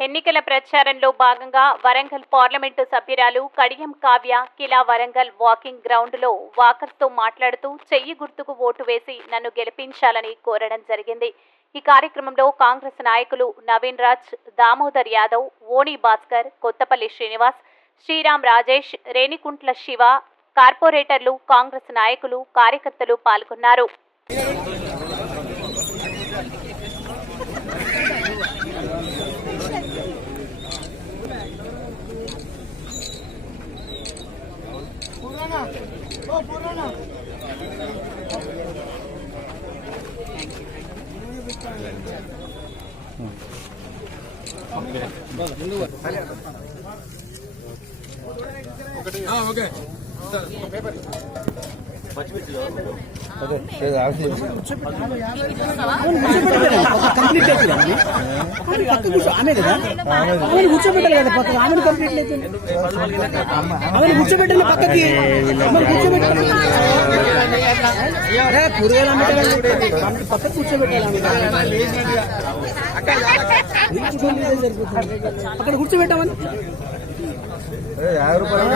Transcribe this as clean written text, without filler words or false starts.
ఎన్నికల ప్రచారంలో భాగంగా వరంగల్ పార్లమెంటు సభ్యురాలు కడియం కావ్య కిలా వరంగల్ వాకింగ్ గ్రౌండ్లో వాకర్స్తో మాట్లాడుతూ చెయ్యి గుర్తుకు ఓటు వేసి నన్ను గెలిపించాలని కోరడం జరిగింది. ఈ కార్యక్రమంలో కాంగ్రెస్ నాయకులు నవీన్ రాజ్, దామోదర్ యాదవ్, ఓణి భాస్కర్, కొత్తపల్లి శ్రీనివాస్, శ్రీరామ్ రాజేష్, రేణికుంట్ల శివ, కార్పొరేటర్లు, కాంగ్రెస్ నాయకులు, కార్యకర్తలు పాల్గొన్నారు. కూర్చోబెట్టాలి కదా పక్క ఆమెను కంప్లీట్ లేదు ఆమెను కూర్చోబెట్టాలి పక్కకి కూరగాయలు పక్క కూర్చోబెట్టాలి అక్కడ కూర్చోబెట్టామని 50 రూపాయలు